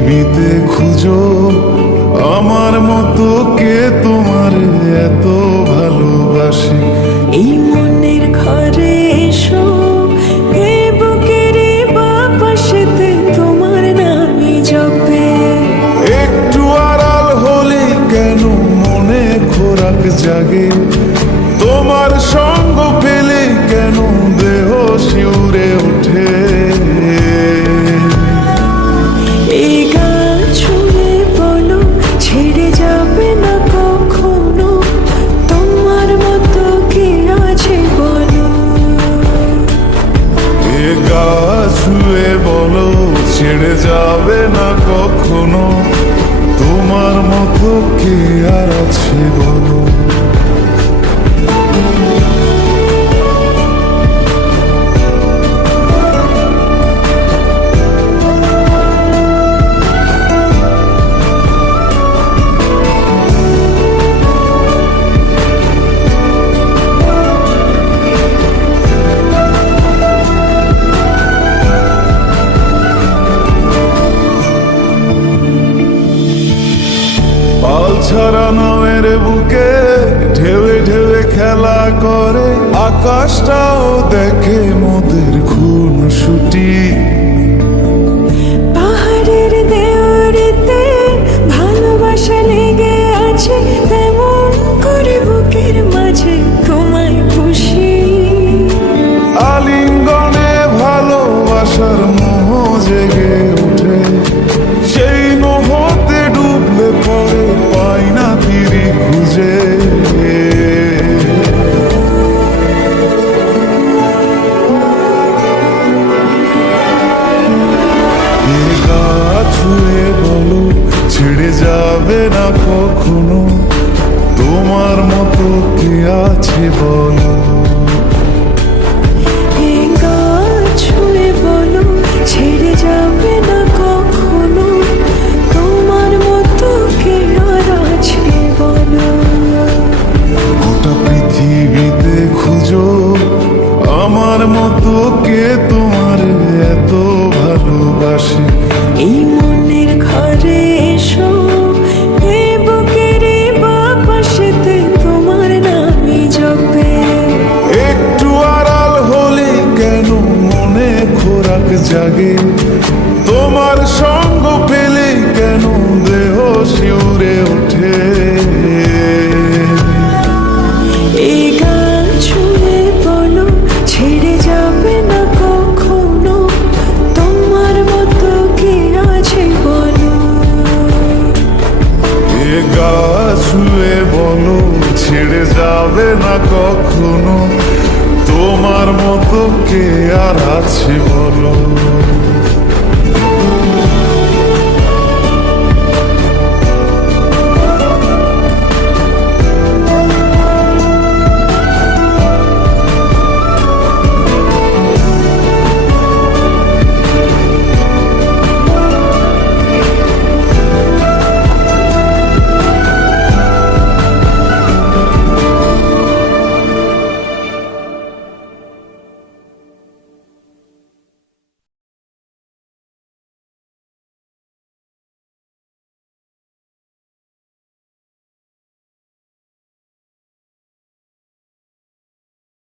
পৃথিবীতে খুঁজো আমার মতো কে তোমার এত ভালোবাসে। এই মনের ঘরে এসো, এ বুকের বাপাশেতে তোমার নামই জপে। একটু আড়াল হলে কেন মনে খোরাক জাগে, তোমার সঙ্গ পেলে কেন দেহ শিউরে ওঠে। এই গান ছুঁয়ে বলো ছেড়ে যাবে না কখনো, তোমার মতো কে আছে বলো। এ গা ছুঁয়ে বলো ছেড়ে যাবে না কখনো, তোমার মতো কে আর আছে বলো। পাল ছাড়া নামের বুকে ঢেউে ঢেউে খেলা করে, আকাশটাও দেখে মোদের খুনসুটি। পাহাড়ের দেওয়ারিতে ভালোবাসা লেগে আছে, তেমন করে বুকের মাঝে তোমায় খুশি। আলিঙ্গনে ভালোবাসার মোহ জেগে ওঠে, সেই মোহতে ডুবলে পরে পাই না তীরে খুঁজে। এ গা ছুঁয়ে বলো ছেড়ে যাবে না কখনো, তোমার মতো কে আছে বলো। এই গান ছুঁয়ে বলো ছেড়ে যাবে না কখনো, তোমার মতো কে আর আছে বলো। গোটা পৃথিবীতে খুঁজো আমার মতো কে তোমার এত ভালোবাসে। এই মনের ঘরে এসো, এ বুকের বাপাশেতে তোমার নামই জপে। একটু আড়াল হলে কেন মনে খোরাক জাগে, তোমার সঙ্গ পেলে কেন দেহ শিউরে ওঠে। এই গান ছুঁয়ে বলো ছেড়ে যাবে না কখনো, তোমার মতো কে আছে বলো। এ গা ছুঁয়ে বলো ছেড়ে যাবে না কখনো, তোমার মতো কে আর আছে বলো।